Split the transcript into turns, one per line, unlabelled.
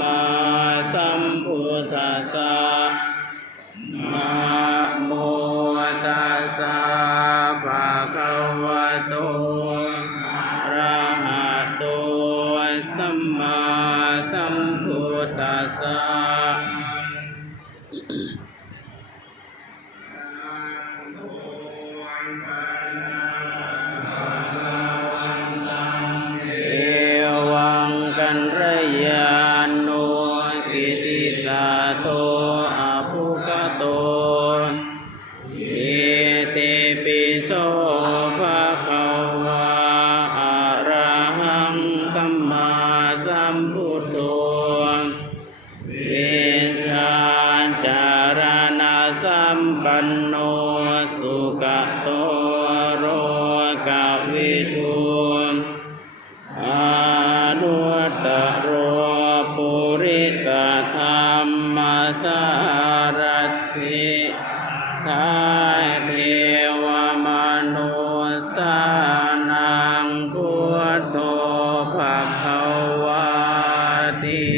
มาสัมพุทธัสสะนะโมตัสสะภะคะวะโตอะระหะโตสัมมาสัมพุทธัสสะกันระยา ติกาโตอาภุกโตเอเตปิโสภะคะวะอะระหังสัมมาสัมพุทโธเวชาจารณะสัมปันโนสุขโตโรกวิทู สธรรมสารติทายเทวมนุสานังกุตโตภะคะวาติ